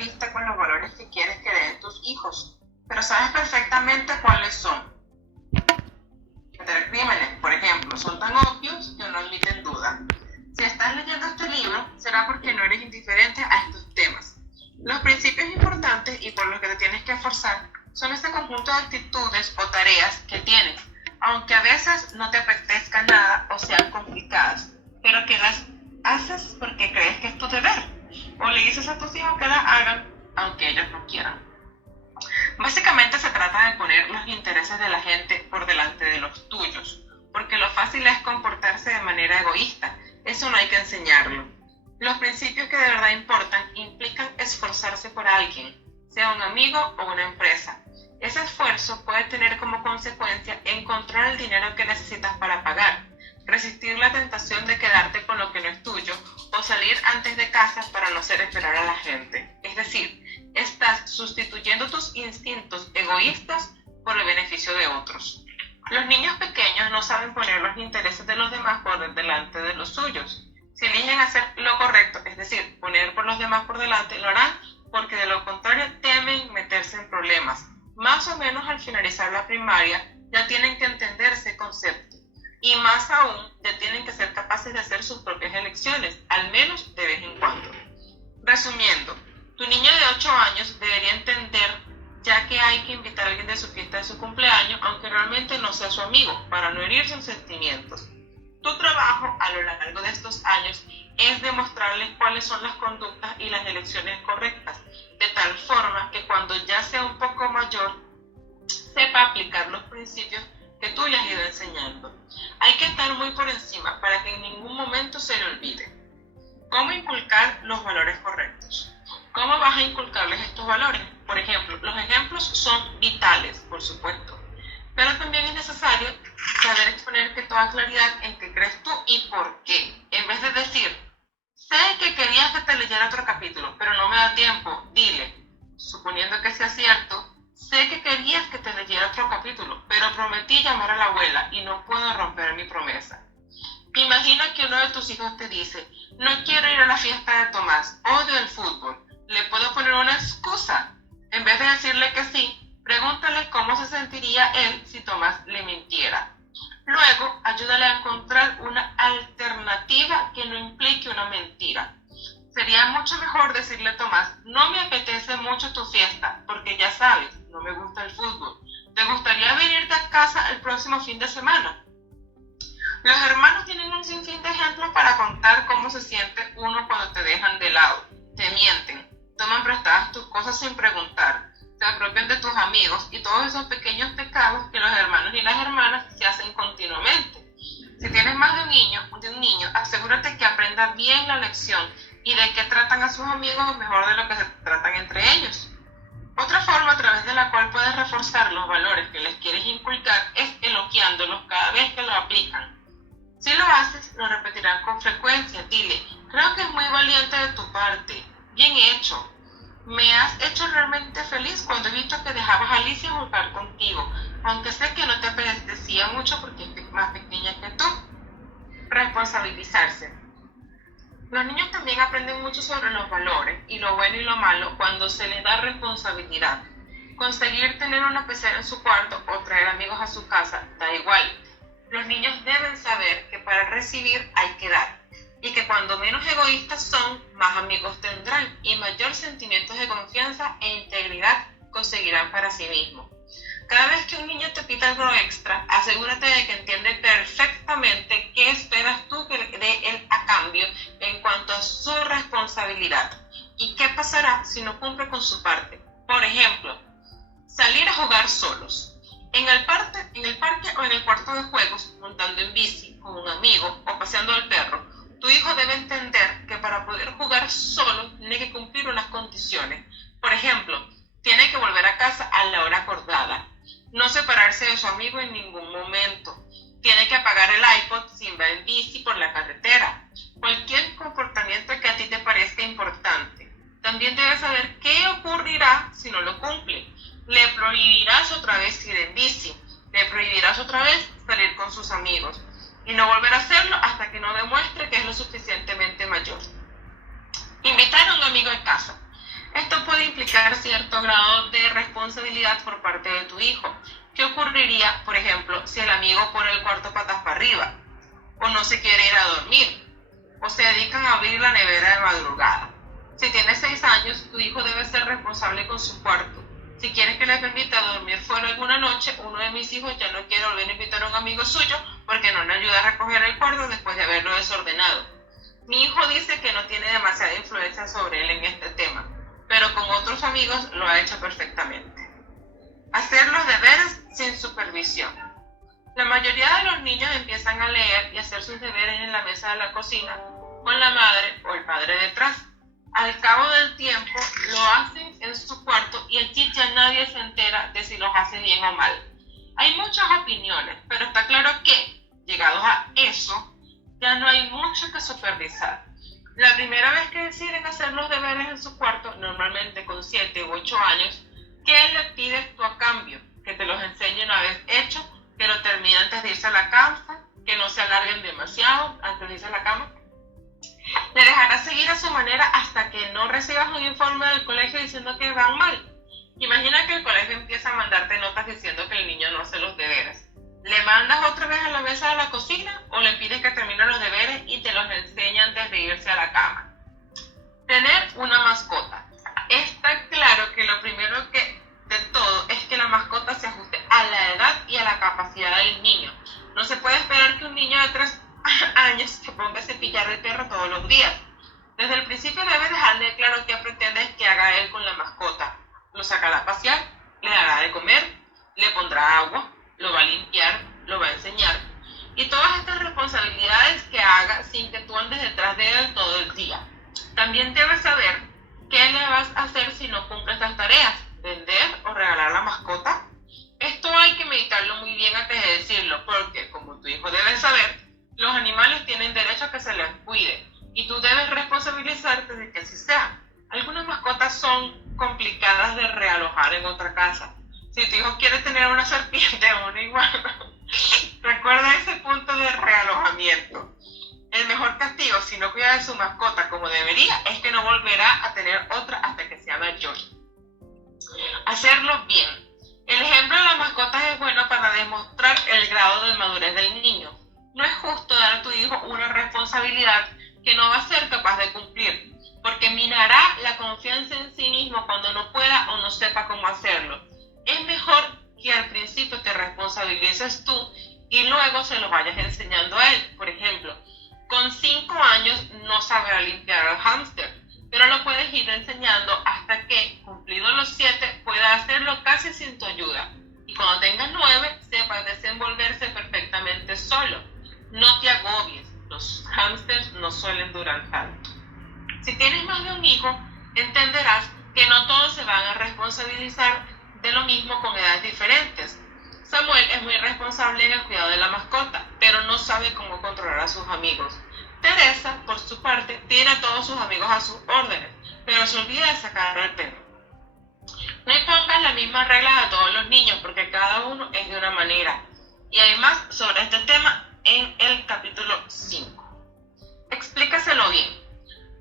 lista con los valores que quieres que den tus hijos, pero sabes perfectamente cuáles son. Cometer crímenes, por ejemplo, son tan obvios que no admiten duda. Si estás leyendo este libro, será porque no eres indiferente a estos temas. Los principios importantes y por los que te tienes que esforzar son este conjunto de actitudes o tareas que tienes, aunque a veces no te apetezca nada o sean complicadas, pero que las haces porque crees que es tu deber, o le dices a tus hijos que las hagan, aunque ellos no quieran. Básicamente se trata de poner los intereses de la gente por delante de los tuyos, porque lo fácil es comportarse de manera egoísta, eso no hay que enseñarlo. Los principios que de verdad importan implican esforzarse por alguien, sea un amigo o una empresa. Ese esfuerzo puede tener como consecuencia encontrar el dinero que necesitas para pagar, resistir la tentación de quedarte con lo que no es tuyo o salir antes de casa para no hacer esperar a la gente. Es decir, estás sustituyendo tus instintos egoístas por el beneficio de otros. Los niños pequeños no saben poner los intereses de los demás por delante de los suyos. Si eligen hacer lo correcto, es decir, poner por los demás por delante, lo harán porque de lo contrario temen meterse en problemas. Más o menos al finalizar la primaria ya tienen que entender ese concepto. Y más aún, ya tienen que ser capaces de hacer sus propias elecciones, al menos de vez en cuando. Resumiendo, tu niño de 8 años debería entender ya que hay que invitar a alguien de su fiesta de su cumpleaños, aunque realmente no sea su amigo, para no herir sus sentimientos. Tu trabajo a lo largo de estos años es demostrarles cuáles son las conductas y las elecciones correctas, de tal forma que cuando ya sea un poco mayor, sepa aplicar los principios que tú le has ido enseñando. Hay que estar muy por encima para que en ningún momento se le olvide. ¿Cómo inculcar los valores correctos? ¿Cómo vas a inculcarles estos valores? Por ejemplo, los ejemplos son vitales, por supuesto, pero también es necesario saber exponer con toda claridad en qué crees tú y por qué. En vez de decir, sé que querías que te leyera otro capítulo, pero no me da tiempo, dile, suponiendo que sea cierto, sé que querías que te leyera otro capítulo, pero prometí llamar a la abuela y no puedo romper mi promesa. Imagina que uno de tus hijos te dice, no quiero ir a la fiesta de Tomás, odio el fútbol. ¿Le puedo poner una excusa? En vez de decirle que sí, pregúntale cómo se sentiría él si Tomás le mintiera. Luego, ayúdale a encontrar una alternativa que no implique una mentira. Sería mucho mejor decirle a Tomás, no me apetece mucho tu fiesta, porque ya sabes, no me gusta el fútbol. ¿Te gustaría venirte a casa el próximo fin de semana? Los hermanos tienen un sinfín de ejemplos para contar cómo se siente uno cuando te dejan de lado, te mienten, toman prestadas tus cosas sin preguntar, se apropian de tus amigos y todos esos pequeños pecados que los hermanos y las hermanas se hacen continuamente. Si tienes más de un niño, asegúrate que aprenda bien la lección y de que tratan a sus amigos mejor de lo que se tratan entre ellos. Otra forma a través de la cual puedes reforzar los valores que les quieres inculcar es elogiándolos cada vez que lo aplican. Si lo haces, lo repetirán con frecuencia. Dile, creo que es muy valiente de tu parte. Bien hecho. Me has hecho realmente feliz cuando he visto que dejabas a Alicia jugar contigo, aunque sé que no te apetecía mucho porque es más pequeña que tú. Responsabilizarse. Los niños también aprenden mucho sobre los valores y lo bueno y lo malo cuando se les da responsabilidad. Conseguir tener una pecera en su cuarto o traer amigos a su casa, da igual. Los niños deben saber que para recibir hay que dar y que cuando menos egoístas son, más amigos tendrán y mayor sentimientos de confianza e integridad conseguirán para sí mismos. Cada vez que un niño te pida algo extra, asegúrate de que entiende perfectamente qué esperas tú que le dé él a cambio en cuanto a su responsabilidad y qué pasará si no cumple con su parte. Por ejemplo, salir a jugar solos. En el parque o en el cuarto de juegos, montando en bici con un amigo o paseando al perro, tu hijo debe entender que para poder jugar solo tiene que cumplir unas condiciones. Por ejemplo, tiene que volver a casa a la hora acordada, no separarse de su amigo en ningún momento, tiene que apagar el iPod si va en bici por la carretera, cualquier comportamiento que a ti te parezca importante. También debes saber qué ocurrirá si no lo cumple. Le prohibirás otra vez ir en bici, le prohibirás otra vez salir con sus amigos y no volver a hacerlo hasta que no demuestre que es lo suficientemente mayor. Invitar a un amigo a casa. Esto puede implicar cierto grado de responsabilidad por parte de tu hijo. ¿Qué ocurriría, por ejemplo, si el amigo pone el cuarto patas para arriba? O no se quiere ir a dormir, o se dedican a abrir la nevera de madrugada. Si tienes 6 años, tu hijo debe ser responsable con su cuarto. Si quieres que le permita dormir fuera alguna noche, uno de mis hijos ya no quiere volver a invitar a un amigo suyo porque no le ayuda a recoger el cuarto después de haberlo desordenado. Mi hijo dice que no tiene demasiada influencia sobre él en este tema, pero con otros amigos lo ha hecho perfectamente. Hacer los deberes sin supervisión. La mayoría de los niños empiezan a leer y hacer sus deberes en la mesa de la cocina con la madre o el padre detrás. Al cabo del tiempo lo hacen en su cuarto y allí ya nadie se entera de si los hace bien o mal. Hay muchas opiniones, pero está claro que, llegados a eso, ya no hay mucho que supervisar. La primera vez que deciden hacer los deberes en su cuarto, normalmente con 7 u 8 años, ¿qué le pides tú a cambio? Que te los enseñe una vez hecho, que lo termine antes de irse a la cama, que no se alarguen demasiado antes de irse a la cama. Le dejarás seguir a su manera hasta que no recibas un informe del colegio diciendo que van mal. Imagina que el colegio empieza a mandarte notas diciendo que el niño no hace los deberes. ¿Le mandas otra vez a la mesa de la cocina o le pides que termine los deberes y te los enseñe antes de irse a la cama? Tener una mascota. Está claro que lo primero de todo es que la mascota se ajuste a la edad y a la capacidad del niño. No se puede esperar que un niño de 3 años se ponga a cepillar el perro todos los días. Desde el principio debes dejarle claro qué pretendes que haga él con la mascota. Lo sacará a pasear, le dará de comer, le pondrá agua, lo va a limpiar, lo va a enseñar. Y todas estas responsabilidades que haga sin que tú andes detrás de él todo el día. También debes saber qué le vas a hacer si no cumple estas tareas. ¿Vender o regalar la mascota? Esto hay que meditarlo muy bien antes de decirlo, porque, como tu hijo debe saber, los animales tienen derecho a que se les cuide y tú debes responsabilizarte de que así sea. Algunas mascotas son complicadas de realojar en otra casa. Si tu hijo quiere tener una serpiente o una iguana, recuerda ese punto de realojamiento. El mejor castigo, si no cuida de su mascota como debería, es que no volverá a tener otra hasta que sea mayor. Hacerlo bien. El ejemplo de las mascotas es bueno para demostrar el grado de madurez del niño. No es justo dar a tu hijo una responsabilidad que no va a ser capaz de cumplir, porque minará la confianza en sí mismo cuando no pueda o no sepa cómo hacerlo. Es mejor que al principio te responsabilices tú y luego se lo vayas enseñando a él. Por ejemplo, con 5 años no sabrá limpiar al hámster, pero lo puedes ir enseñando hasta que, cumplidos los 7, pueda hacerlo casi sin tu ayuda. Y cuando tengas 9, sepas desenvolverse perfectamente solo. No te agobies, los hámsters no suelen durar tanto. Si tienes más de un hijo, entenderás que no todos se van a responsabilizar de lo mismo con edades diferentes. Samuel es muy responsable en el cuidado de la mascota, pero no sabe cómo controlar a sus amigos. Teresa, por su parte, tiene a todos sus amigos a sus órdenes, pero se olvida de sacar el pelo. No impongas las mismas reglas a todos los niños, porque cada uno es de una manera. Y hay más sobre este tema en el capítulo 5. Explícaselo bien.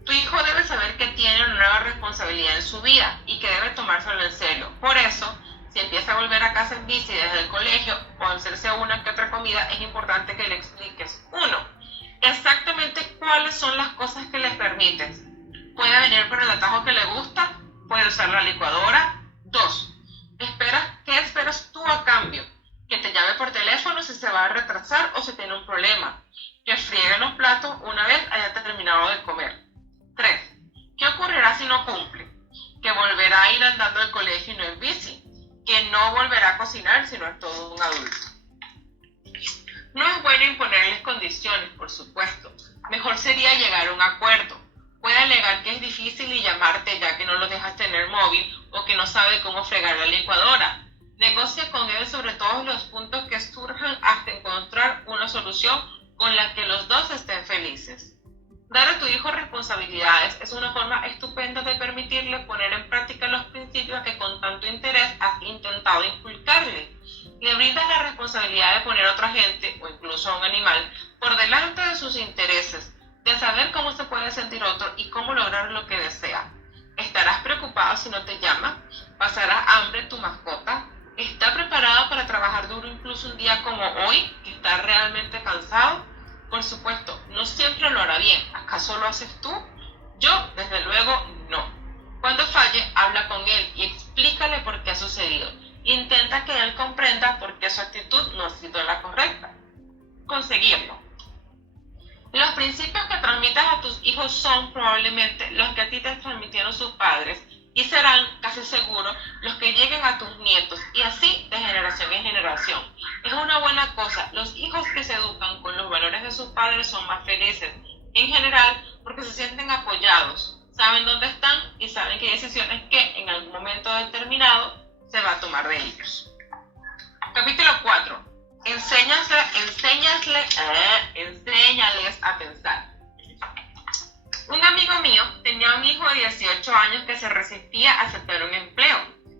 Tu hijo debe saber que tiene una nueva responsabilidad en su vida y que debe tomárselo en serio. Por eso, si empieza a volver a casa en bici desde el colegio o a hacerse una que otra comida, es importante que le expliques. 1. Exactamente cuáles son las cosas que le permites. Puede venir por el atajo que le gusta, puede usar la licuadora. 2. ¿Qué esperas tú a cambio? Que te llame por teléfono si se va a retrasar o si tiene un problema. Que friegue los platos una vez haya terminado de comer. 3. ¿Qué ocurrirá si no cumple? Que volverá a ir andando al colegio y no en bici. Que no volverá a cocinar si no es todo un adulto. No es bueno imponerles condiciones, por supuesto. Mejor sería llegar a un acuerdo. Puede alegar que es difícil y llamarte ya que no lo dejas tener móvil o que no sabe cómo fregar la licuadora. Negocia con él sobre todos los puntos que surjan hasta encontrar una solución con la que los dos estén felices. Dar a tu hijo responsabilidades es una forma estupenda de permitirle poner en práctica los principios que con tanto interés has intentado inculcarle. Le brindas la responsabilidad de poner a otra gente, o incluso a un animal, por delante de sus intereses, de saber cómo se puede sentir otro y cómo lograr lo que desea. Estarás preocupado si no te llama, pasarás hambre tu mascota, está preparado para trabajar duro incluso un día como hoy, que está realmente cansado. Por supuesto, no siempre lo hará bien. ¿Acaso lo haces tú? Yo, desde luego, no. Cuando falle, habla con él y explícale por qué ha sucedido. Intenta que él comprenda por qué su actitud no ha sido la correcta. Conseguirlo. Los principios que transmitas a tus hijos son probablemente los que a ti te transmitieron sus padres y serán, casi seguro, los que lleguen a tus nietos y así de generación en generación. Es una buena cosa. Los hijos que se educan con los valores de sus padres son más felices, en general, porque se sienten apoyados, saben dónde están y saben que hay decisiones que en algún momento determinado se va a tomar de ellos. Capítulo 4. Enséñales a pensar. Un amigo mío tenía un hijo de 18 años que se resistía a aceptar un empleo.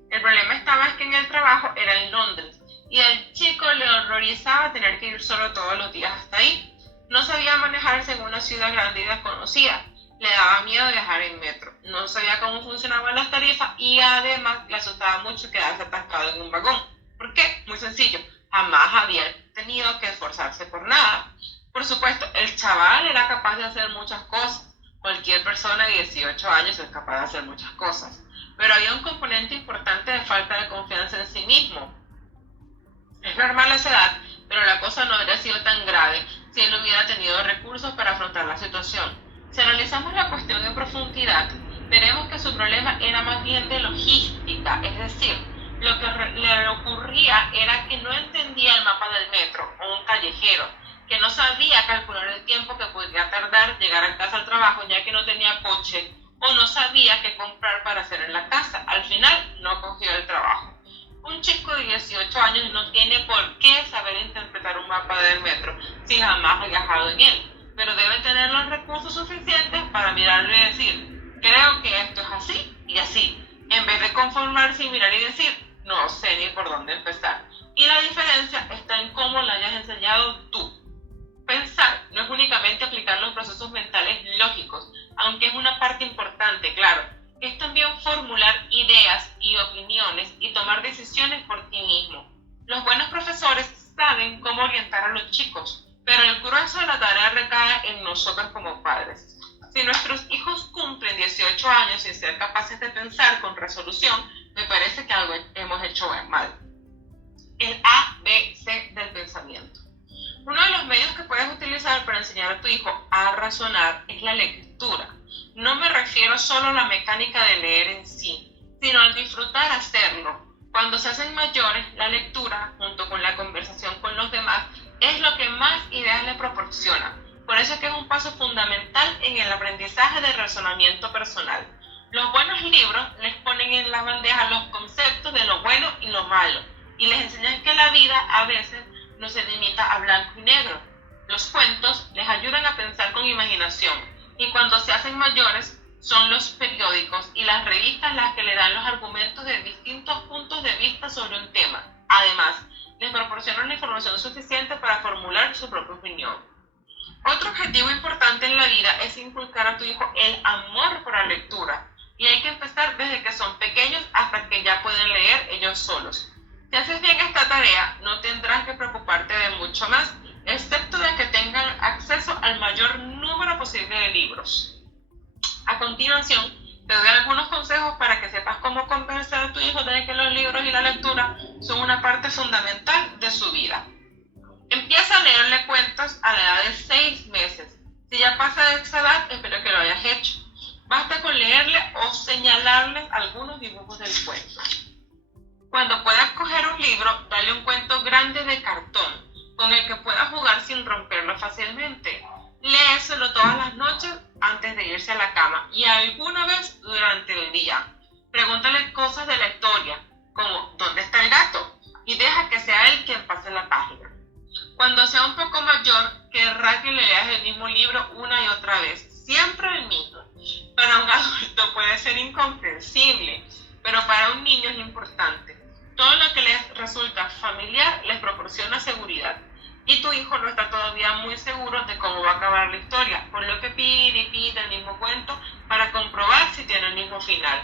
El problema estaba en que en el trabajo era en Londres y al chico le horrorizaba tener que ir solo todos los días hasta ahí. No sabía manejarse en una ciudad grande y desconocida. Le daba miedo viajar en metro. No sabía cómo funcionaban las tarifas y además le asustaba mucho quedarse atascado en un vagón. ¿Por qué? Muy sencillo. Jamás había tenido que esforzarse por nada. Por supuesto, el chaval era capaz de hacer muchas cosas. Cualquier persona de 18 años es capaz de hacer muchas cosas. Pero había un componente importante de falta de confianza en sí mismo. Es normal a esa edad, pero la cosa no habría sido tan grave si él hubiera tenido recursos para afrontar la situación. Si analizamos la cuestión en profundidad, veremos que su problema era más bien de logística, es decir, lo que le ocurría era que no entendía el mapa del metro o un callejero, que no sabía calcular el tiempo que podría tardar llegar a casa al trabajo ya que no tenía coche o no sabía qué comprar para hacer en la casa. Al final no cogió el trabajo. Un chico de 18 años no tiene por qué saber interpretar un mapa del metro si jamás ha viajado en él, pero debe tener los recursos suficientes para mirarlo y decir, creo que esto es así y así, en vez de conformarse y mirar y decir, no sé ni por dónde empezar. Y la diferencia está en cómo lo hayas enseñado tú. Pensar no es únicamente aplicar los procesos mentales lógicos, aunque es una parte importante, claro. Es también formular ideas y opiniones y tomar decisiones por ti mismo. Los buenos profesores saben cómo orientar a los chicos, pero el grueso de la tarea recae en nosotros como padres. Si nuestros hijos cumplen 18 años sin ser capaces de pensar con resolución, me parece que algo hemos hecho mal. El ABC del pensamiento. Uno de los medios que puedes utilizar para enseñar a tu hijo a razonar es la lectura. No me refiero solo a la mecánica de leer en sí, sino al disfrutar hacerlo. Cuando se hacen mayores, la lectura, junto con la conversación con los demás, es lo que más ideas le proporciona. Por eso es que es un paso fundamental en el aprendizaje de razonamiento personal. Los buenos libros les ponen en la bandeja los conceptos de lo bueno y lo malo, y les enseñan que la vida a veces no se limita a blanco y negro. Los cuentos les ayudan a pensar con imaginación, y cuando se hacen mayores, son los periódicos y las revistas las que le dan los argumentos de distintos puntos de vista sobre un tema. Además, les proporcionan la información suficiente para formular su propia opinión. Otro objetivo importante en la vida es inculcar a tu hijo el amor por la lectura, y hay que empezar desde que son pequeños hasta que ya pueden leer ellos solos. Si haces bien esta tarea, no tendrás que preocuparte de mucho más, excepto de que tengan acceso al mayor número posible de libros. A continuación, te doy algunos consejos para que sepas cómo convencer a tu hijo de que los libros y la lectura son una parte fundamental de su vida. Empieza a leerle cuentos a la edad de 6 meses. Si ya pasa de esa edad, espero que lo hayas hecho. Basta con leerle o señalarle algunos dibujos del cuento. Cuando puedas coger un libro, dale un cuento grande de cartón, con el que pueda jugar sin romperlo fácilmente. Léeselo todas las noches antes de irse a la cama y alguna vez durante el día. Pregúntale cosas de la historia, como ¿dónde está el gato? Y deja que sea él quien pase la página. Cuando sea un poco mayor, querrá que le leas el mismo libro una y otra vez, siempre el mismo. Para un adulto puede ser incomprensible, pero para un niño es importante. Todo lo que les resulta familiar les proporciona seguridad. Y tu hijo no está todavía muy seguro de cómo va a acabar la historia, por lo que pide y pide el mismo cuento para comprobar si tiene el mismo final.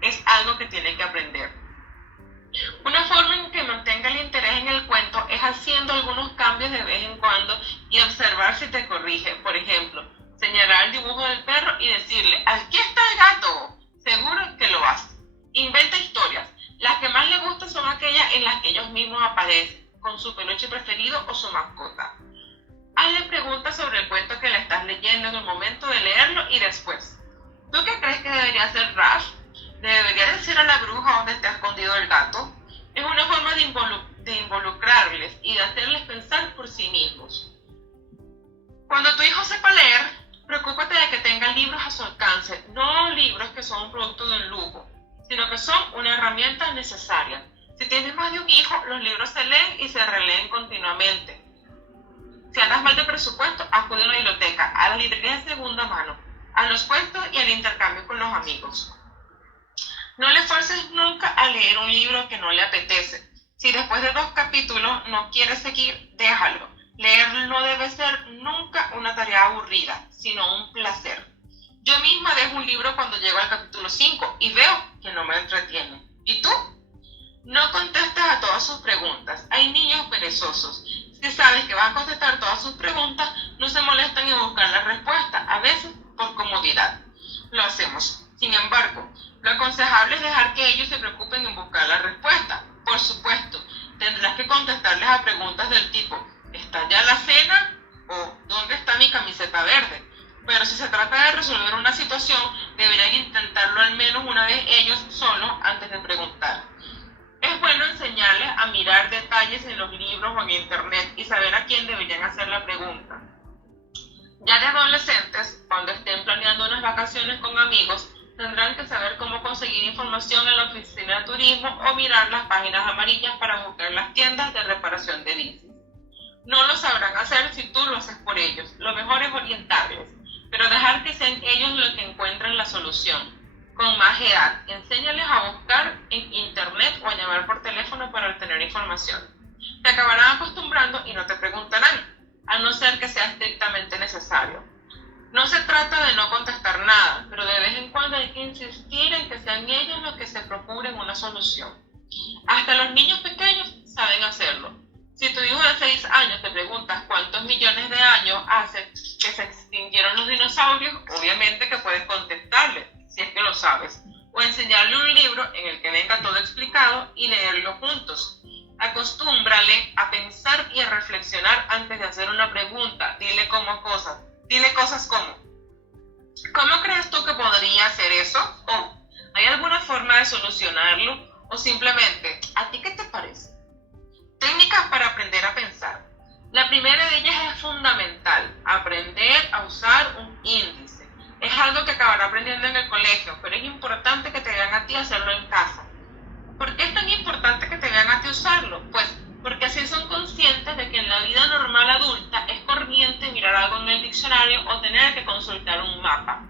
Es algo que tiene que aprender. Una forma en que mantenga el interés en el cuento es haciendo algunos cambios de vez en cuando y observar si te corrige. Por ejemplo, señalar el dibujo del perro y decirle: aquí está el gato. Seguro que lo hace. Inventa historias. Las que más le gustan son aquellas en las que ellos mismos aparecen, con su peluche preferido o su mascota. Hazle preguntas sobre el cuento que le estás leyendo en el momento de leerlo y después. ¿Tú qué crees que debería hacer Ralph? ¿Debería decir a la bruja dónde está escondido el gato? Es una forma de involucrarles y de hacerles pensar por sí mismos. Cuando tu hijo sepa leer, preocúpate de que tenga libros a su alcance, no libros que son un producto de un lujo, sino que son una herramienta necesaria. Si tienes más de un hijo, los libros se leen y se releen continuamente. Si andas mal de presupuesto, acude a una biblioteca, a las librerías de segunda mano, a los cuentos y al intercambio con los amigos. No le forces nunca a leer un libro que no le apetece. Si después de 2 capítulos no quiere seguir, déjalo. Leer no debe ser nunca una tarea aburrida, sino un placer. Yo misma dejo un libro cuando llego al capítulo 5 y veo que no me entretiene. ¿Y tú? No contestes a todas sus preguntas. Hay niños perezosos. Si sabes que vas a contestar todas sus preguntas, no se molestan en buscar la respuesta, a veces por comodidad. Lo hacemos. Sin embargo, lo aconsejable es dejar que ellos se preocupen en buscar la respuesta. Por supuesto, tendrás que contestarles a preguntas del tipo: ¿está ya la cena? ¿O ¿dónde está mi camiseta verde? Pero si se trata de resolver una situación, deberían intentarlo al menos una vez ellos solos antes de preguntar. Es bueno enseñarles a mirar detalles en los libros o en internet y saber a quién deberían hacer la pregunta. Ya de adolescentes, cuando estén planeando unas vacaciones con amigos, tendrán que saber cómo conseguir información en la oficina de turismo o mirar las páginas amarillas para buscar las tiendas de reparación de bicis. No lo sabrán hacer si tú lo haces por ellos. Lo mejor es orientarles, pero dejar que sean ellos los que encuentren la solución. Con más edad, enséñales a buscar en internet o a llamar por teléfono para obtener información. Te acabarán acostumbrando y no te preguntarán, a no ser que sea estrictamente necesario. No se trata de no contestar nada, pero de vez en cuando hay que insistir en que sean ellos los que se procuren una solución. Hasta los niños pequeños saben hacerlo. Si tu hijo de 6 años te preguntas cuántos millones de años hace que se extinguieron los dinosaurios, obviamente que puedes contestarle, si es que lo sabes, o enseñarle un libro en el que venga todo explicado y leerlo juntos. Acostúmbrale a pensar y a reflexionar antes de hacer una pregunta. Dile cosas como: ¿cómo crees tú que podría hacer eso? ¿O hay alguna forma de solucionarlo? O simplemente, ¿a ti qué te parece? Técnicas para aprender a pensar. La primera de ellas es fundamental: aprender a usar un índice. Es algo que acabará aprendiendo en el colegio, pero es importante que te vean a ti hacerlo en casa. ¿Por qué es tan importante que te vean a ti usarlo? Pues porque así son conscientes de que en la vida normal adulta es corriente mirar algo en el diccionario o tener que consultar un mapa.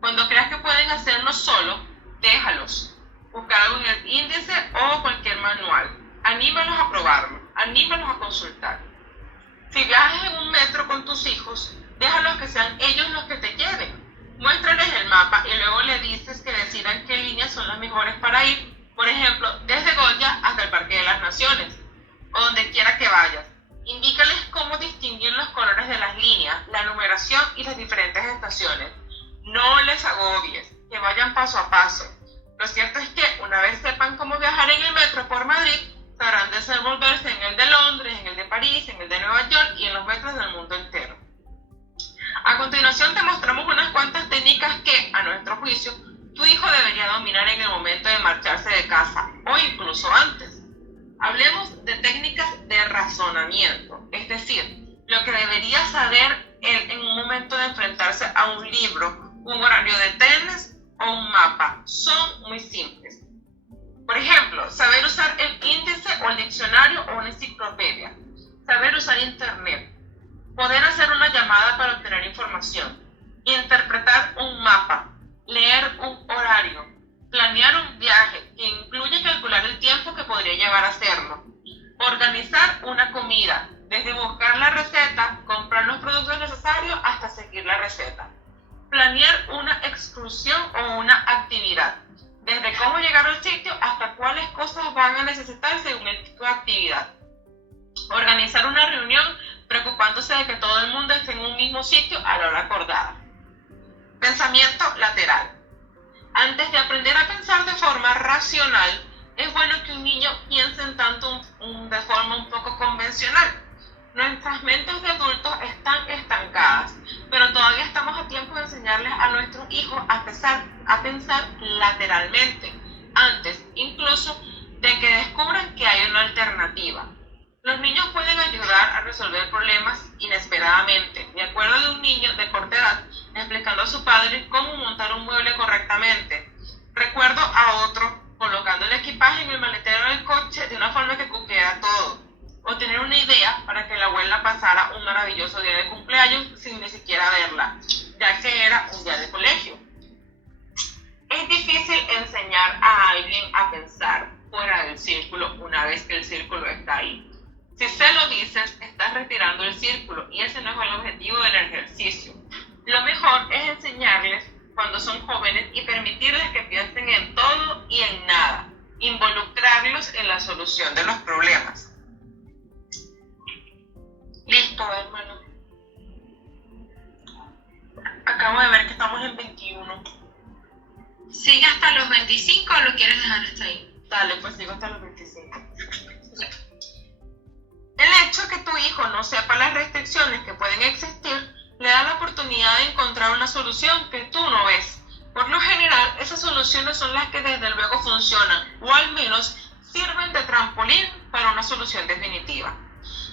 Cuando creas que pueden hacerlo solo, déjalos. Buscar algo en el índice o cualquier manual. Anímalos a probarlo, anímalos a consultar. Si viajas en un metro con tus hijos, déjalos que sean ellos los que te lleven. Muéstrales el mapa y luego le dices que decidan qué líneas son las mejores para ir. Por ejemplo, desde Goya hasta el Parque de las Naciones, o donde quiera que vayas. Indícales cómo distinguir los colores de las líneas, la numeración y las diferentes estaciones. No les agobies, que vayan paso a paso. Lo cierto es que una vez sepan cómo viajar en el metro por Madrid, sabrán desenvolverse en el de Londres, en el de París, en el de Nueva York y en los metros del mundo entero. A continuación te mostramos unas cuantas técnicas que, a nuestro juicio, tu hijo debería dominar en el momento de marcharse de casa o incluso antes. Hablemos de técnicas de razonamiento, es decir, lo que debería saber él en un momento de enfrentarse a un libro, un horario de trenes o un mapa. Son muy simples. Por ejemplo, saber usar el índice o el diccionario o una enciclopedia. Saber usar internet. Poder hacer una llamada para obtener información. Interpretar un mapa. Leer un horario. Planear un viaje que incluye calcular el tiempo que podría llevar a hacerlo. Organizar una comida, desde buscar la receta, comprar los productos necesarios hasta seguir la receta. planear una excursión o una actividad, desde cómo llegar al sitio hasta cuáles cosas van a necesitar según el tipo de actividad. Organizar una reunión preocupándose de que todo el mundo esté en un mismo sitio a la hora acordada. Pensamiento lateral. Antes de aprender a pensar de forma racional, es bueno que un niño piense en tanto de forma un poco convencional. Nuestras mentes de adultos están estancadas, pero todavía estamos a tiempo de enseñarles a nuestros hijos a pensar lateralmente, antes incluso de que descubran que hay una alternativa. Los niños pueden ayudar a resolver problemas inesperadamente. Me acuerdo de un niño de corta edad explicando a su padre cómo montar un mueble correctamente. Recuerdo a otro colocando el equipaje en el maletero del coche de una forma que cupiera todo. O tener una idea para que la abuela pasara un maravilloso día de cumpleaños sin ni siquiera verla, ya que era un día de colegio. Es difícil enseñar a alguien a pensar fuera del círculo una vez que el círculo está ahí. Si se lo dices, estás retirando el círculo y ese no es el objetivo del ejercicio. Lo mejor es enseñarles cuando son jóvenes y permitirles que piensen en todo y en nada, involucrarlos en la solución de los problemas. Listo, hermano. Acabo de ver que estamos en 21. ¿Sigue hasta los 25 o lo quieres dejar hasta ahí? Dale, pues sigo hasta los 25. El hecho de que tu hijo no sepa las restricciones que pueden existir le da la oportunidad de encontrar una solución que tú no ves. Por lo general, esas soluciones son las que desde luego funcionan, o al menos sirven de trampolín para una solución definitiva.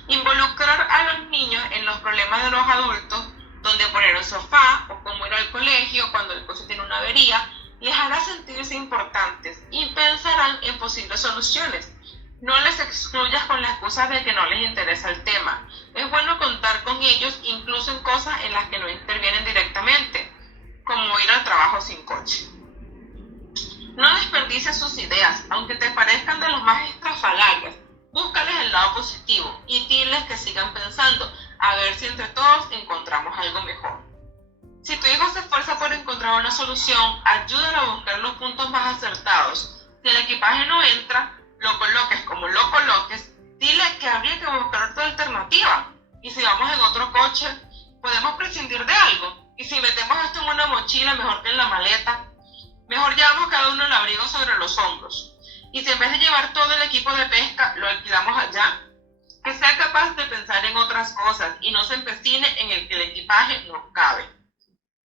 Involucrar a los niños en los problemas de los adultos, donde poner un sofá o cómo ir al colegio cuando el coche tiene una avería, les hará sentirse importantes y pensarán en posibles soluciones. No les excluyas con la excusa de que no les interesa el tema. Es bueno contar con ellos incluso en cosas en las que no intervienen directamente, como ir al trabajo sin coche. No desperdicies sus ideas, aunque te parezcan de las más estrafalarias. Búscales el lado positivo y diles que sigan pensando, a ver si entre todos encontramos algo mejor. Si tu hijo se esfuerza por encontrar una solución, ayúdalo a buscar los puntos más acertados. Si el equipaje no entra, lo coloques como lo coloques, dile que habría que buscar otra alternativa. Y si vamos en otro coche, podemos prescindir de algo. Y si metemos esto en una mochila mejor que en la maleta, mejor llevamos cada uno el abrigo sobre los hombros. Y si en vez de llevar todo el equipo de pesca, lo alquilamos allá, que sea capaz de pensar en otras cosas y no se empecine en el que el equipaje no cabe.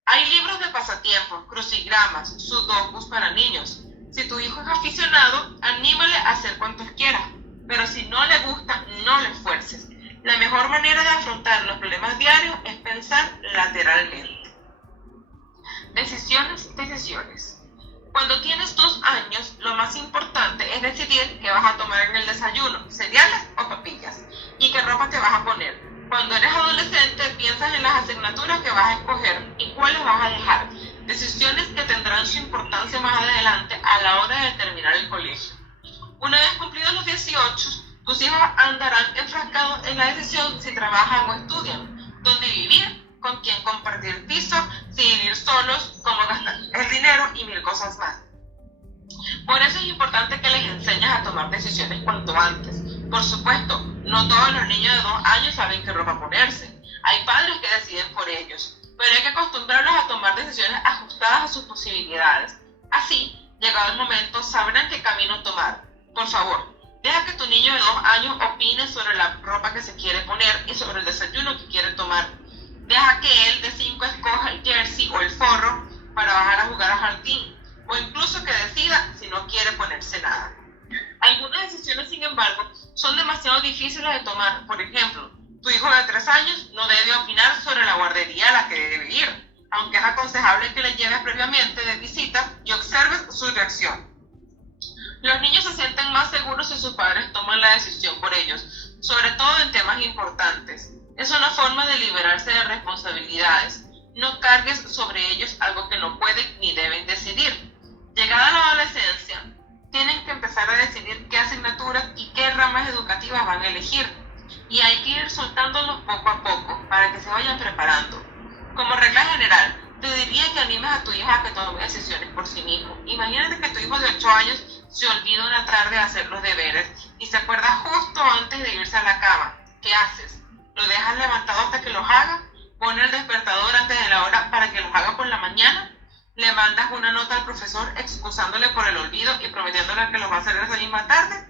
Hay libros de pasatiempos, crucigramas, sudokus para niños. Si tu hijo es aficionado, anímale a hacer cuantos quiera, pero si no le gusta, no le fuerces. La mejor manera de afrontar los problemas diarios es pensar lateralmente. Decisiones. Cuando tienes 2 años, lo más importante es decidir qué vas a tomar en el desayuno, cereales o papillas, y qué ropa te vas a poner. Cuando eres adolescente, piensas en las asignaturas que vas a escoger y cuáles vas a dejar. Decisiones que tendrán su importancia más adelante a la hora de terminar el colegio. Una vez cumplidos los 18, tus hijos andarán enfrascados en la decisión si trabajan o estudian, dónde vivir, con quién compartir piso, si vivir solos, cómo gastar el dinero y 1000 cosas más. Por eso es importante que les enseñes a tomar decisiones cuanto antes. Por supuesto, no todos los niños de 2 años saben qué ropa ponerse. Hay padres que deciden por ellos, pero hay que acostumbrarlos a tomar decisiones ajustadas a sus posibilidades. Así, llegado el momento, sabrán qué camino tomar. Por favor, deja que tu niño de 2 años opine sobre la ropa que se quiere poner y sobre el desayuno que quiere tomar. Deja que él de 5 escoja el jersey o el forro para bajar a jugar al jardín, o incluso que decida si no quiere ponerse nada. Algunas decisiones, sin embargo, son demasiado difíciles de tomar. Por ejemplo, tu hijo de 3 años no debe opinar sobre la guardería a la que debe ir, aunque es aconsejable que le lleves previamente de visita y observes su reacción. Los niños se sienten más seguros si sus padres toman la decisión por ellos, sobre todo en temas importantes. Es una forma de liberarse de responsabilidades. No cargues sobre ellos algo que no pueden ni deben decidir. Llegada la adolescencia, tienen que empezar a decidir qué asignaturas y qué ramas educativas van a elegir. Y hay que ir soltándolos poco a poco para que se vayan preparando. Como regla general, te diría que animes a tu hijo a que tome decisiones por sí mismo. Imagínate que tu hijo de 8 años se olvida una tarde de hacer los deberes y se acuerda justo antes de irse a la cama. ¿Qué haces? ¿Lo dejas levantado hasta que los haga? ¿Pone el despertador antes de la hora para que los haga por la mañana? ¿Le mandas una nota al profesor excusándole por el olvido y prometiéndole que lo va a hacer esa misma tarde?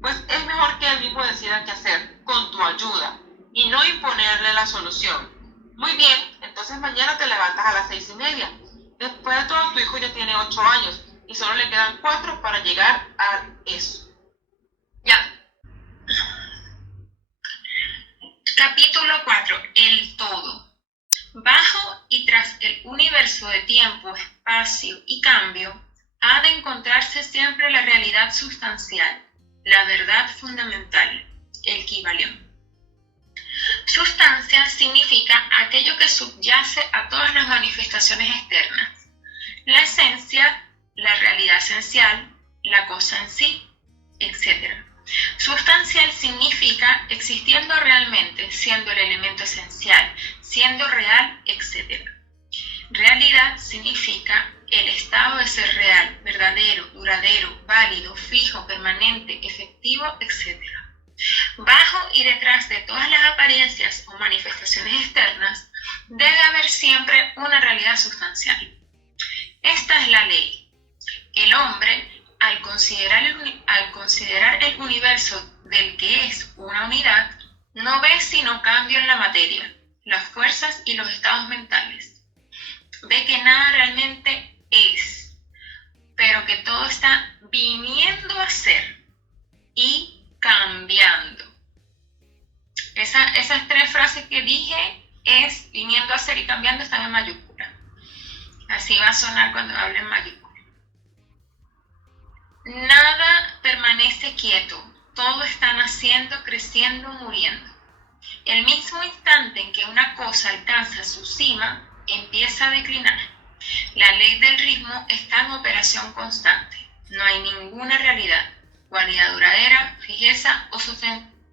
Pues es mejor que él mismo decida qué hacer, con tu ayuda, y no imponerle la solución. Muy bien, entonces mañana te levantas a las 6:30. Después de todo, tu hijo ya tiene 8 años y solo le quedan 4 para llegar a eso. Ya. Capítulo 4. El todo. Bajo y tras el universo de tiempo, espacio y cambio, ha de encontrarse siempre la realidad sustancial, la verdad fundamental, el Kybalión. Sustancia significa aquello que subyace a todas las manifestaciones externas. La esencia, la realidad esencial, la cosa en sí, etc. Sustancial significa existiendo realmente, siendo el elemento esencial, siendo real, etc. Realidad significa el estado de ser real, verdadero, duradero, válido, fijo, permanente, efectivo, etc. Bajo y detrás de todas las apariencias o manifestaciones externas, debe haber siempre una realidad sustancial. Esta es la ley. El hombre, al considerar el universo del que es una unidad, no ve sino cambio en la materia, las fuerzas y los estados mentales. Ve que nada realmente es, pero que todo está viniendo a ser y cambiando. Esas 3 frases que dije es viniendo a ser y cambiando, están en mayúscula. Así va a sonar cuando hable en mayúscula. Nada permanece quieto, todo está naciendo, creciendo, muriendo. El mismo instante en que una cosa alcanza su cima, empieza a declinar. La ley del ritmo está en operación constante. No hay ninguna realidad, cualidad duradera, fijeza o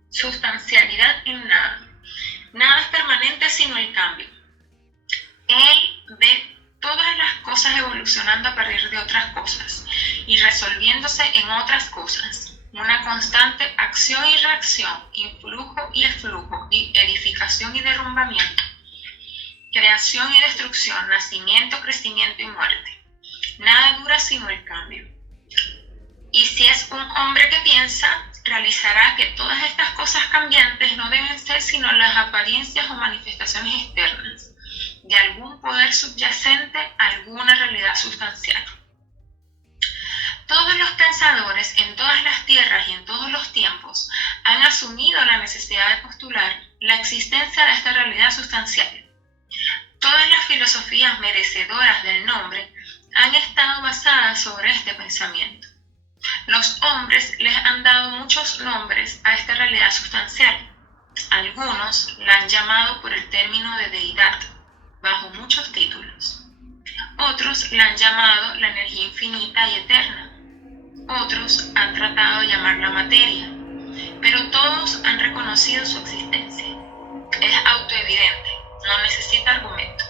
sustancialidad en nada. Nada es permanente sino el cambio. Él ve todas las cosas evolucionando a partir de otras cosas y resolviéndose en otras cosas. Una constante acción y reacción, influjo y eflujo, edificación y derrumbamiento, creación y destrucción, nacimiento, crecimiento y muerte. Nada dura sino el cambio. Y si es un hombre que piensa, realizará que todas estas cosas cambiantes no deben ser sino las apariencias o manifestaciones externas de algún poder subyacente a alguna realidad sustancial. Todos los pensadores en todas las tierras y en todos los tiempos han asumido la necesidad de postular la existencia de esta realidad sustancial. Todas las filosofías merecedoras del nombre han estado basadas sobre este pensamiento. Los hombres les han dado muchos nombres a esta realidad sustancial. Algunos la han llamado por el término de deidad, bajo muchos títulos. Otros la han llamado la energía infinita y eterna. Otros han tratado de llamarla materia, pero todos han reconocido su existencia. Es autoevidente, no necesita argumento.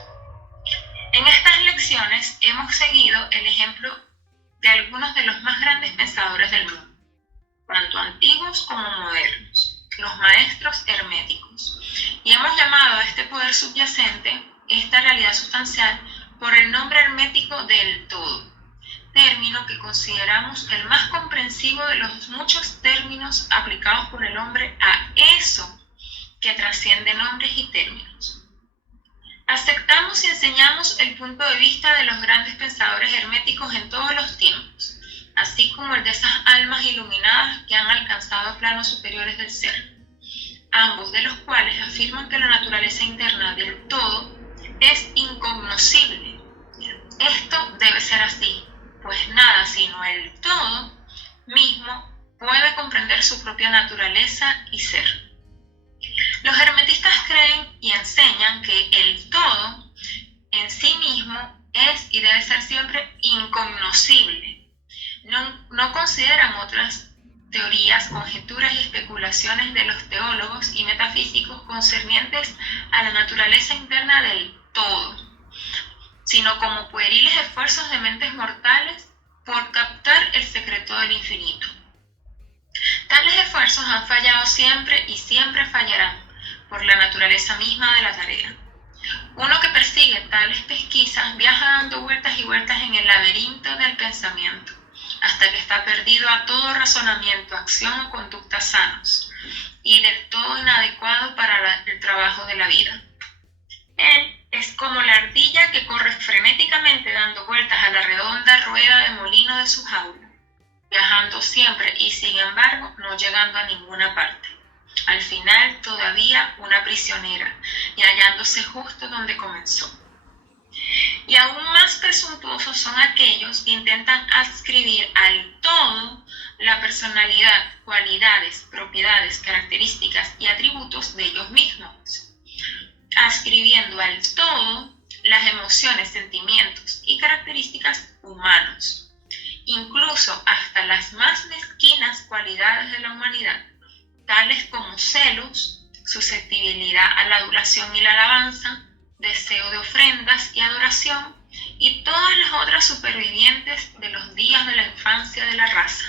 En estas lecciones hemos seguido el ejemplo de algunos de los más grandes pensadores del mundo, tanto antiguos como modernos, los maestros herméticos, y hemos llamado a este poder subyacente, esta realidad sustancial, por el nombre hermético del todo, término que consideramos el más comprensivo de los muchos términos aplicados por el hombre a eso que trasciende nombres y términos. Aceptamos y enseñamos el punto de vista de los grandes pensadores herméticos en todos los tiempos, así como el de esas almas iluminadas que han alcanzado planos superiores del ser, ambos de los cuales afirman que la naturaleza interna del todo es incognoscible. Esto debe ser así, pues nada sino el todo mismo puede comprender su propia naturaleza y ser. Los hermetistas creen y enseñan que el todo en sí mismo es y debe ser siempre incognoscible. No consideran otras teorías, conjeturas y especulaciones de los teólogos y metafísicos concernientes a la naturaleza interna del todo. sino como pueriles esfuerzos de mentes mortales por captar el secreto del infinito. Tales esfuerzos han fallado siempre y siempre fallarán, por la naturaleza misma de la tarea. Uno que persigue tales pesquisas viaja dando vueltas y vueltas en el laberinto del pensamiento, hasta que está perdido a todo razonamiento, acción o conducta sanos, y del todo inadecuado para el trabajo de la vida. Él es como la ardilla que corre frenéticamente dando vueltas a la redonda rueda de molino de su jaula, viajando siempre y sin embargo no llegando a ninguna parte. Al final todavía una prisionera y hallándose justo donde comenzó. Y aún más presuntuosos son aquellos que intentan adscribir al todo la personalidad, cualidades, propiedades, características y atributos de ellos mismos, adscribiendo al todo las emociones, sentimientos y características humanos, incluso hasta las más mezquinas cualidades de la humanidad, tales como celos, susceptibilidad a la adulación y la alabanza, deseo de ofrendas y adoración, y todas las otras supervivientes de los días de la infancia de la raza.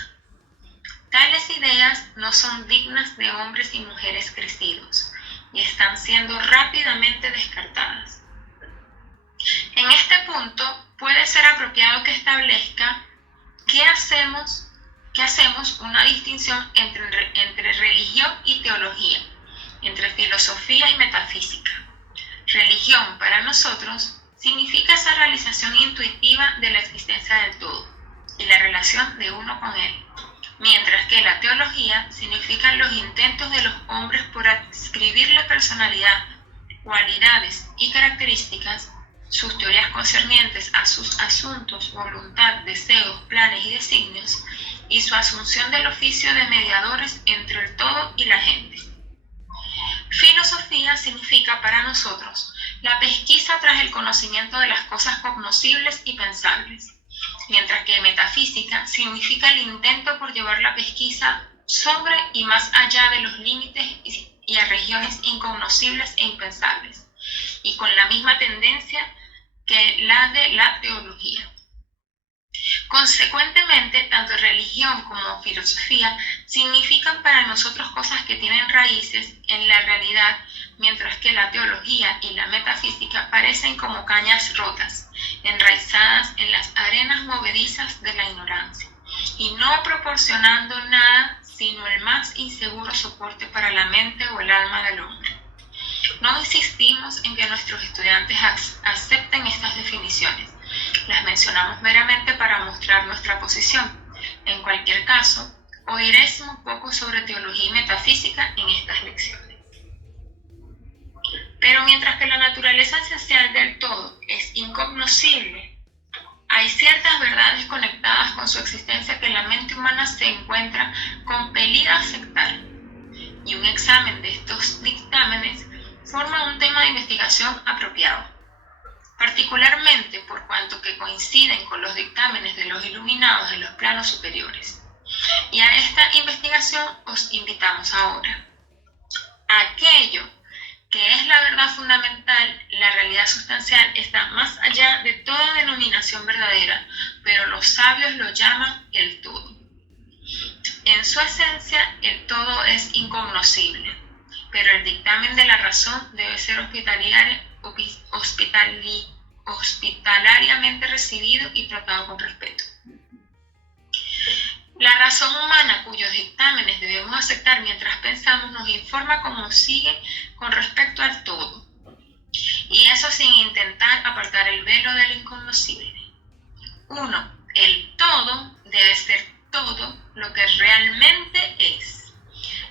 Tales ideas no son dignas de hombres y mujeres crecidos, y están siendo rápidamente descartadas. En este punto puede ser apropiado que establezca que hacemos una distinción entre religión y teología, entre filosofía y metafísica. Religión para nosotros significa esa realización intuitiva de la existencia del todo y la relación de uno con él, mientras que la teología significa los intentos de los hombres por adscribirle personalidad, cualidades y características, sus teorías concernientes a sus asuntos, voluntad, deseos, planes y designios, y su asunción del oficio de mediadores entre el todo y la gente. Filosofía significa para nosotros la pesquisa tras el conocimiento de las cosas cognoscibles y pensables, mientras que metafísica significa el intento por llevar la pesquisa sobre y más allá de los límites y a regiones incognoscibles e impensables, y con la misma tendencia que la de la teología. Consecuentemente, tanto religión como filosofía significan para nosotros cosas que tienen raíces en la realidad, mientras que la teología y la metafísica parecen como cañas rotas, enraizadas en las arenas movedizas de la ignorancia, y no proporcionando nada sino el más inseguro soporte para la mente o el alma del hombre. No insistimos en que nuestros estudiantes acepten estas definiciones. Las mencionamos meramente para mostrar nuestra posición. En cualquier caso, oiremos un poco sobre teología y metafísica en estas lecciones. Pero mientras que la naturaleza esencial del todo es incognoscible, hay ciertas verdades conectadas con su existencia que la mente humana se encuentra compelida a aceptar. Y un examen de estos dictámenes forma un tema de investigación apropiado, particularmente por cuanto que coinciden con los dictámenes de los iluminados de los planos superiores. Y a esta investigación os invitamos ahora. Aquello que es la verdad fundamental, la realidad sustancial, está más allá de toda denominación verdadera, pero los sabios lo llaman el todo. En su esencia, el todo es incognoscible, pero el dictamen de la razón debe ser hospitalariamente recibido y tratado con respeto. La razón humana, cuyos dictámenes debemos aceptar mientras pensamos, nos informa como sigue con respecto al todo, y eso sin intentar apartar el velo del incognoscible. 1. El todo debe ser todo lo que realmente es.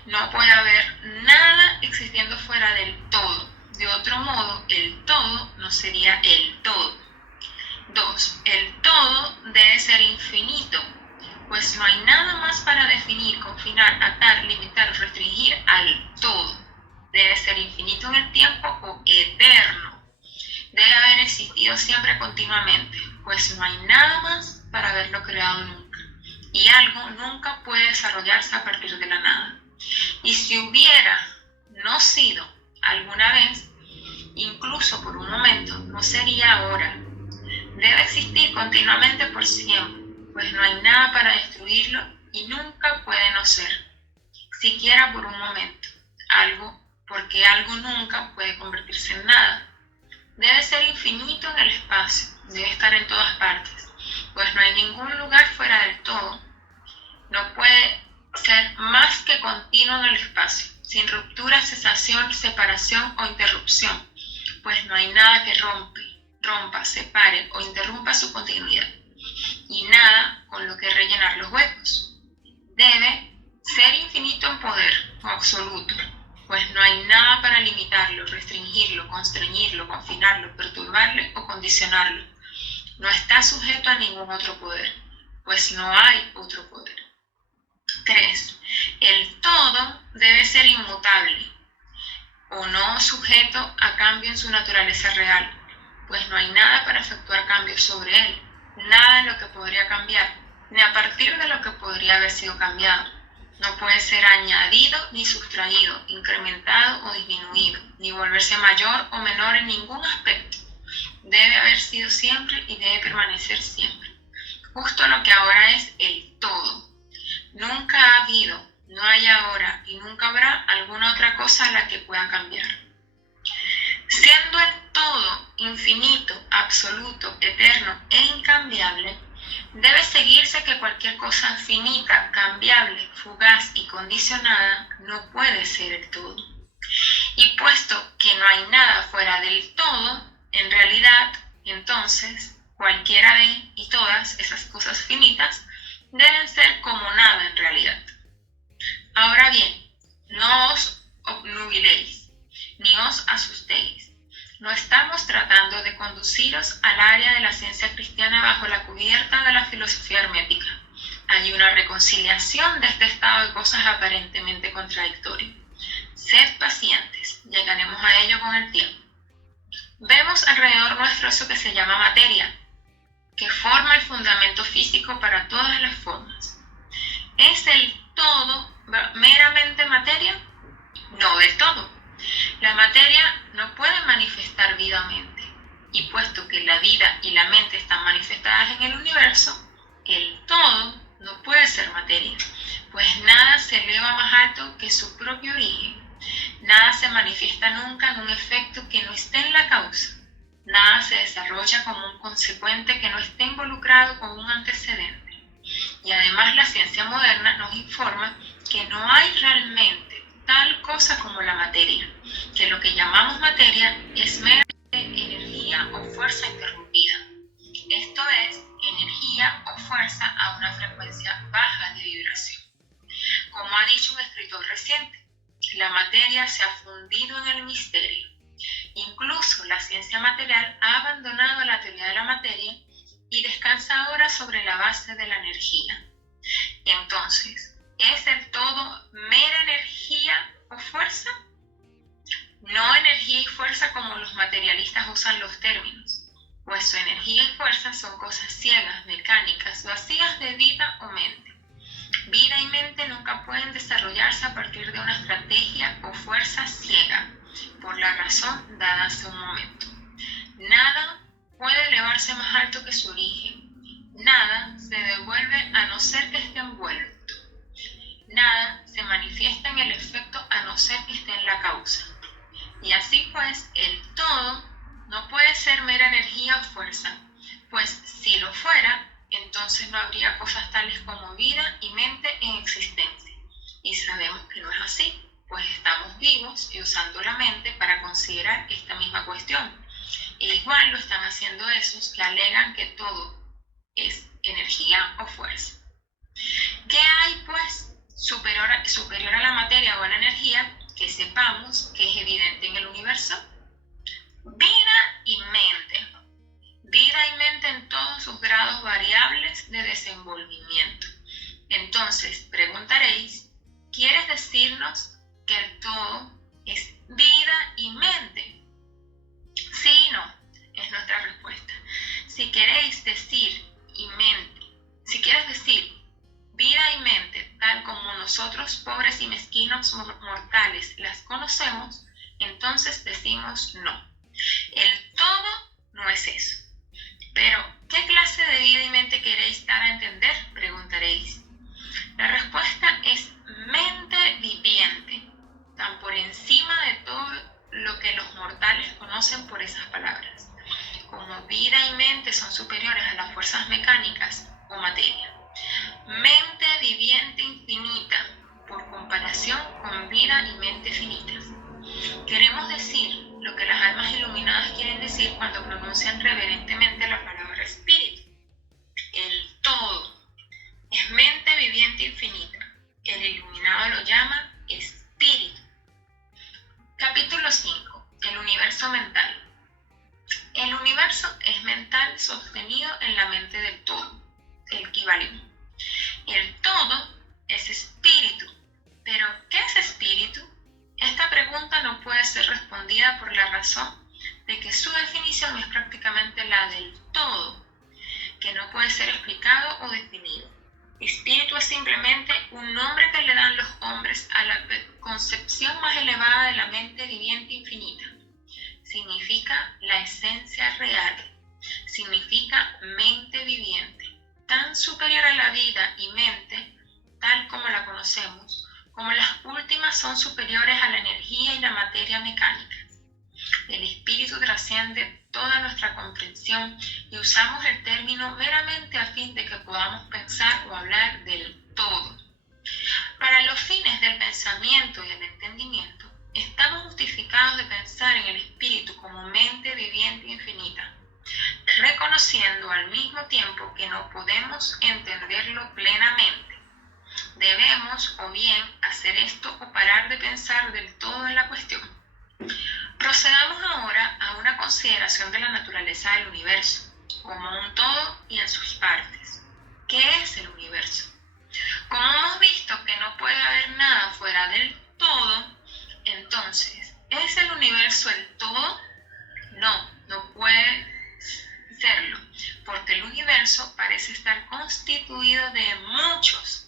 No puede haber nada existiendo fuera del todo. De otro modo, el todo no sería el todo. 2. El todo debe ser infinito, pues no hay nada más para definir, confinar, atar, limitar o restringir al todo. Debe ser infinito en el tiempo o eterno. Debe haber existido siempre continuamente, pues no hay nada más para haberlo creado nunca. Y algo nunca puede desarrollarse a partir de la nada. Y si hubiera no sido alguna vez, incluso por un momento, no sería ahora. debe existir continuamente por siempre, pues no hay nada para destruirlo y nunca puede no ser, siquiera por un momento, porque algo nunca puede convertirse en nada. Debe ser infinito en el espacio, debe estar en todas partes, pues no hay ningún lugar fuera del todo. No puede ser más que continuo en el espacio, sin ruptura, cesación, separación o interrupción, pues no hay nada que rompa, separe o interrumpa su continuidad, y nada con lo que rellenar los huecos. Debe ser infinito en poder o absoluto, pues no hay nada para limitarlo, restringirlo, constreñirlo, confinarlo, perturbarle o condicionarlo. No está sujeto a ningún otro poder, pues no hay otro poder. 3. El todo debe ser inmutable o no sujeto a cambio en su naturaleza real, pues no hay nada para efectuar cambios sobre él, nada en lo que podría cambiar, ni a partir de lo que podría haber sido cambiado. No puede ser añadido ni sustraído, incrementado o disminuido, ni volverse mayor o menor en ningún aspecto. Debe haber sido siempre y debe permanecer siempre. Justo lo que ahora es el todo. Nunca ha habido, no hay ahora y nunca habrá alguna otra cosa a la que pueda cambiar. Siendo el todo infinito, absoluto, eterno e incambiable, debe seguirse que cualquier cosa finita, cambiable, fugaz y condicionada no puede ser el todo. Y puesto que no hay nada fuera del todo, en realidad, entonces, cualquiera de y todas esas cosas finitas deben ser como nada en realidad. Ahora bien, no os obnubiléis, ni os asustéis. No estamos tratando de conduciros al área de la ciencia cristiana bajo la cubierta de la filosofía hermética. Hay una reconciliación de este estado de cosas aparentemente contradictorio. Sed pacientes, llegaremos a ello con el tiempo. Vemos alrededor nuestro eso que se llama materia, que forma el fundamento físico para todas las formas. ¿Es el todo meramente materia? No del todo. La materia no puede manifestar vida-mente, y puesto que la vida y la mente están manifestadas en el universo, el todo no puede ser materia, pues nada se eleva más alto que su propio origen. Nada se manifiesta nunca en un efecto que no esté en la causa. Nada se desarrolla como un consecuente que no esté involucrado con un antecedente. Y además la ciencia moderna nos informa que no hay realmente tal cosa como la materia, que lo que llamamos materia es meramente energía o fuerza interrumpida. Esto es, energía o fuerza a una frecuencia baja de vibración. Como ha dicho un escritor reciente, la materia se ha fundido en el misterio. Incluso la ciencia material ha abandonado la teoría de la materia y descansa ahora sobre la base de la energía. Entonces, ¿es el todo mera energía o fuerza? No energía y fuerza como los materialistas usan los términos, pues su energía y fuerza son cosas ciegas, mecánicas, vacías de vida o mente. Vida y mente nunca pueden desarrollarse a partir de una estrategia o fuerza ciega, por la razón dada hace un momento. Nada puede elevarse más alto que su origen. Nada se devuelve a no ser que esté envuelto. Nada se manifiesta en el efecto a no ser que esté en la causa. Y así pues, el todo no puede ser mera energía o fuerza, pues si lo fuera, entonces no habría cosas tales como vida y mente en existencia. Y sabemos que no es así, pues estamos vivos y usando la mente para considerar esta misma cuestión. E igual lo están haciendo esos que alegan que todo es energía o fuerza. ¿Qué hay pues superior a la materia o a la energía que sepamos que es evidente en el universo? Vida y mente. Vida y mente en todos sus grados variables de desenvolvimiento. Entonces preguntaréis, ¿quieres decirnos que el todo es vida y mente? Sí y no, es nuestra respuesta. Si quieres decir vida y mente, tal como nosotros, pobres y mezquinos mortales, las conocemos, entonces decimos no. El todo no es eso. Pero, ¿qué clase de vida y mente queréis dar a entender?, preguntaréis. La respuesta es mente viviente, tan por encima de todo lo que los mortales conocen por esas palabras, como vida y mente son superiores a las fuerzas mecánicas o materia. Mente viviente infinita, por comparación con vida y mente finitas. Queremos decir lo que las almas iluminadas quieren decir cuando pronuncian reverentemente la palabra espíritu. El todo es mente viviente infinita. El iluminado lo llama espíritu. Capítulo 5. El universo mental. El universo es mental sostenido en la mente del todo, el Kybalión. El todo es espíritu. ¿Pero qué es espíritu? Esta pregunta no puede ser respondida por la razón de que su definición es prácticamente la del todo, que no puede ser explicado o definido. Espíritu es simplemente un nombre que le dan los hombres a la concepción más elevada de la mente viviente infinita. Significa la esencia real, significa mente viviente, tan superior a la vida y mente, tal como la conocemos, como las últimas son superiores a la energía y la materia mecánica. El espíritu trasciende toda nuestra comprensión y usamos el término meramente a fin de que podamos pensar o hablar del todo. Para los fines del pensamiento y el entendimiento, estamos justificados de pensar en el espíritu como mente viviente infinita, reconociendo al mismo tiempo que no podemos entenderlo plenamente. Debemos o bien hacer esto o parar de pensar del todo en la cuestión. Procedamos ahora a una consideración de la naturaleza del universo, como un todo y en sus partes. ¿Qué es el universo? Como hemos visto que no puede haber nada fuera del todo, entonces, ¿es el universo el todo? No puede serlo, porque el universo parece estar constituido de muchos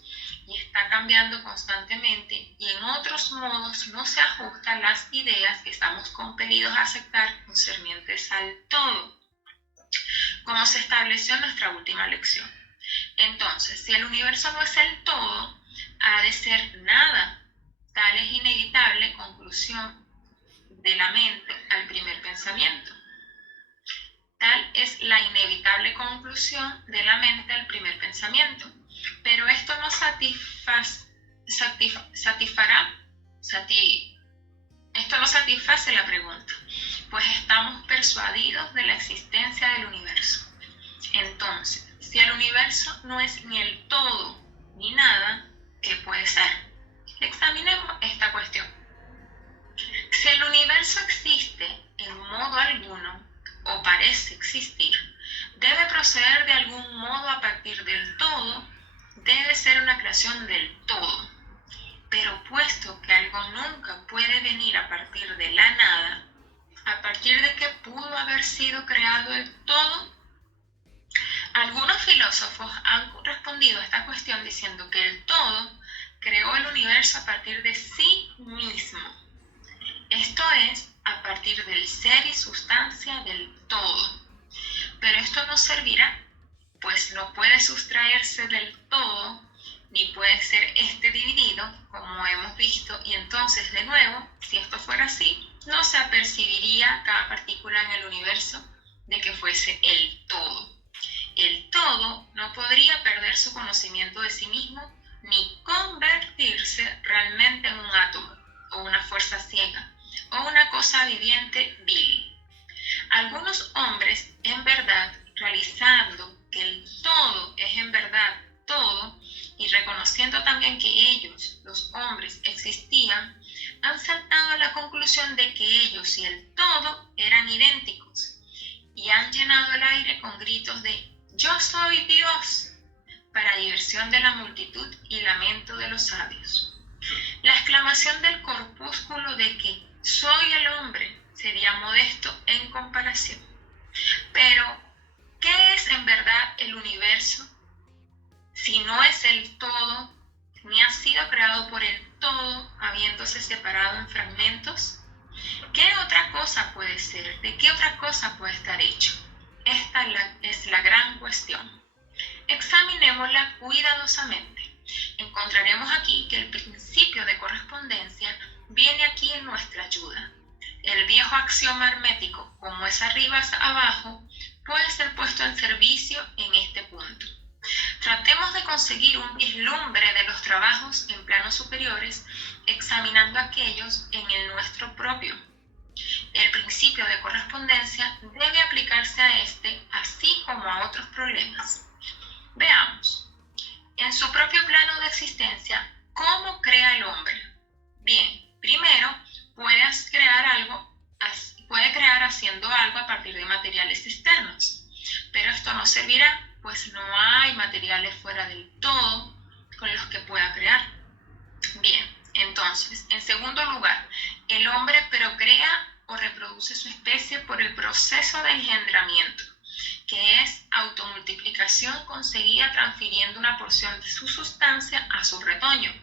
y está cambiando constantemente, y en otros modos no se ajusta a las ideas que estamos compelidos a aceptar concernientes al todo, como se estableció en nuestra última lección. Entonces, si el universo no es el todo, ha de ser nada. Tal es inevitable conclusión de la mente al primer pensamiento. Tal es la inevitable conclusión de la mente al primer pensamiento. Pero esto no esto no satisface la pregunta, pues estamos persuadidos de la existencia del universo. Entonces, si el universo no es ni el todo ni nada, ¿qué puede ser? Examinemos esta cuestión. Si el universo existe en modo alguno, o parece existir, debe proceder de algún modo a partir del todo, debe ser una creación del todo. Pero puesto que algo nunca puede venir a partir de la nada, ¿a partir de qué pudo haber sido creado el todo? Algunos filósofos han respondido a esta cuestión diciendo que el todo creó el universo a partir de sí mismo. Esto es, a partir del ser y sustancia del todo. Pero esto no servirá, pues no puede sustraerse del todo, ni puede ser dividido, como hemos visto, y entonces, de nuevo, si esto fuera así, no se apercibiría cada partícula en el universo de que fuese el todo. El todo no podría perder su conocimiento de sí mismo, ni convertirse realmente en un átomo, o una fuerza ciega, o una cosa viviente vil. Algunos hombres, en verdad, realizando que el todo es en verdad todo, y reconociendo también que ellos, los hombres, existían, han saltado a la conclusión de que ellos y el todo eran idénticos, y han llenado el aire con gritos de «Yo soy Dios», para diversión de la multitud y lamento de los sabios. La exclamación del corpúsculo de que «soy el hombre» sería modesto en comparación. Pero, ¿qué es en verdad el universo? Si no es el todo, ni ha sido creado por el todo, habiéndose separado en fragmentos, ¿qué otra cosa puede ser? ¿De qué otra cosa puede estar hecho? Esta es la gran cuestión. Examinémosla cuidadosamente. Encontraremos aquí que el principio de correspondencia viene aquí en nuestra ayuda. El viejo axioma hermético, como es arriba es abajo, puede ser puesto en servicio en este punto. Tratemos de conseguir un vislumbre de los trabajos en planos superiores, examinando aquellos en el nuestro propio. El principio de correspondencia debe aplicarse a este, así como a otros problemas. Veamos, en su propio plano de existencia, ¿cómo crea el hombre? Bien, primero puede crear haciendo algo a partir de materiales externos, pero esto no servirá, pues no hay materiales fuera del todo con los que pueda crear. Bien, entonces, en segundo lugar, el hombre procrea o reproduce su especie por el proceso de engendramiento, que es automultiplicación conseguida transfiriendo una porción de su sustancia a su retoño.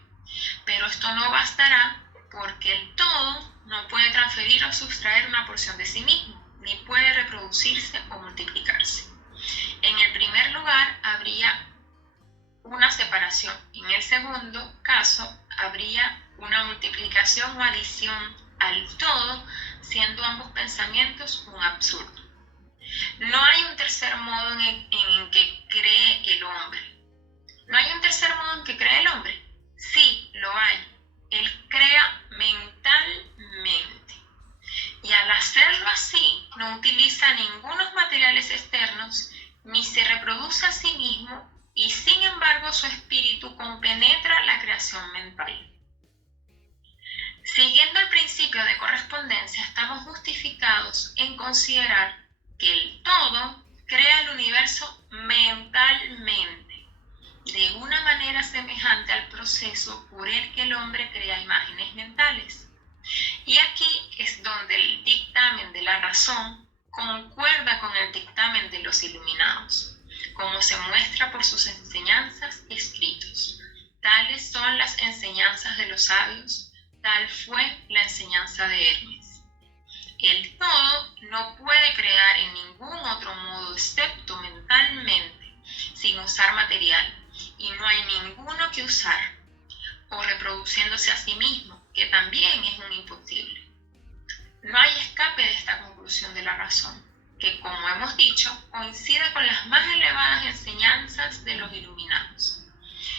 Pero esto no bastará porque el todo no puede transferir o sustraer una porción de sí mismo, ni puede reproducirse o multiplicarse. En el primer lugar habría una separación, en el segundo caso habría una multiplicación o adición al todo, siendo ambos pensamientos un absurdo. No hay un tercer modo en que cree el hombre. ¿No hay un tercer modo en que cree el hombre? Sí, lo hay. Él crea mentalmente. Y al hacerlo así, no utiliza ningunos materiales externos, ni se reproduce a sí mismo, y sin embargo su espíritu compenetra la creación mental. Siguiendo el principio de correspondencia, estamos justificados en considerar que el todo crea el universo mentalmente, de una manera semejante al proceso por el que el hombre crea imágenes mentales. Y aquí es donde el dictamen de la razón concuerda con el dictamen de los iluminados, como se muestra por sus enseñanzas y escritos. Tales son las enseñanzas de los sabios, tal fue la enseñanza de Hermes. El todo no puede crear en ningún otro modo excepto mentalmente, sin usar material, y no hay ninguno que usar, o reproduciéndose a sí mismo, que también es un imposible. No hay escape de esta conclusión de la razón, que, como hemos dicho, coincide con las más elevadas enseñanzas de los iluminados.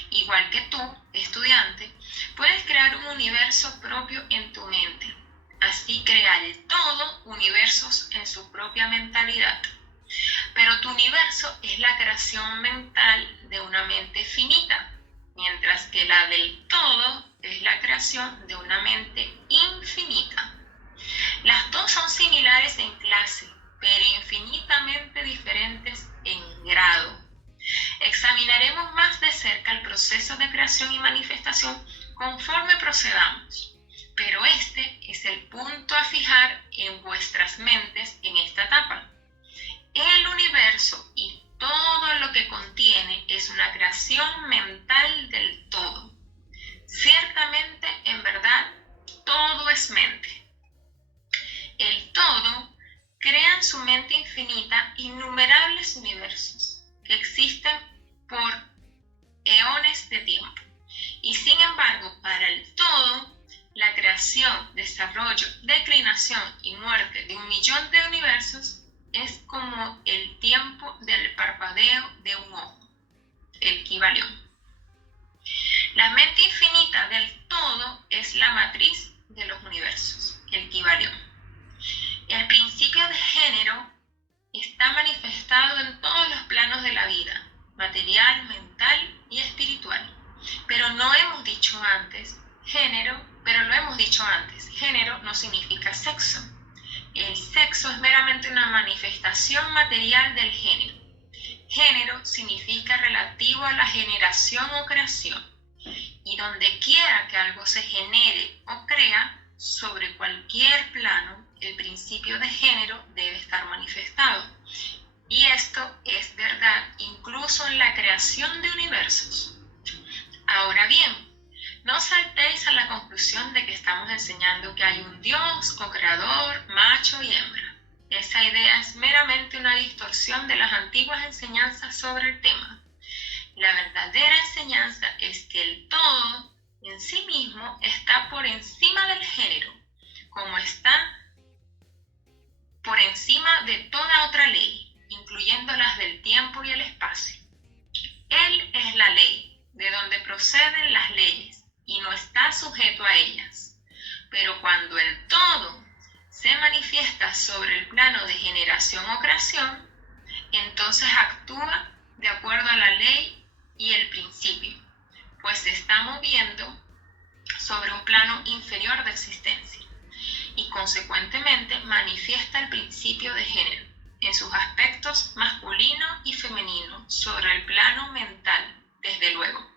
Igual que tú, estudiante, puedes crear un universo propio en tu mente. Así crea el todo universos en su propia mentalidad. Pero tu universo es la creación mental de una mente finita, mientras que la del todo es la creación de una mente infinita. Las dos son similares en clase, pero infinitamente diferentes en grado. Examinaremos más de cerca el proceso de creación y manifestación conforme procedamos, pero este es el punto a fijar en vuestras mentes en esta etapa. El universo y todo lo que contiene es una creación mental del todo. Ciertamente, en verdad, todo es mente. El todo crea en su mente infinita innumerables universos que existen por eones de tiempo. Y sin embargo, para el todo, la creación, desarrollo, declinación y muerte de 1.000.000 de universos es como el tiempo del parpadeo de un ojo, el Kybalión. La mente infinita del todo es la matriz de los universos, el Kybalión. El principio de género está manifestado en todos los planos de la vida, material, mental y espiritual. Pero lo hemos dicho antes, género no significa sexo. El sexo es meramente una manifestación material del género. Género significa relativo a la generación o creación. Y donde quiera que algo se genere o crea, sobre cualquier plano, el principio de género debe estar manifestado. Y esto es verdad incluso en la creación de universos. Ahora bien, no saltéis a la conclusión de que estamos enseñando que hay un Dios o creador, macho y hembra. Esa idea es meramente una distorsión de las antiguas enseñanzas sobre el tema. La verdadera enseñanza es que el todo en sí mismo está por encima del género, como está por encima de toda otra ley, incluyendo las del tiempo y el espacio. Él es la ley, de donde proceden las leyes, y no está sujeto a ellas. Pero cuando el todo se manifiesta sobre el plano de generación o creación, entonces actúa de acuerdo a la ley y el principio, pues se está moviendo sobre un plano inferior de existencia y consecuentemente manifiesta el principio de género en sus aspectos masculino y femenino sobre el plano mental, desde luego.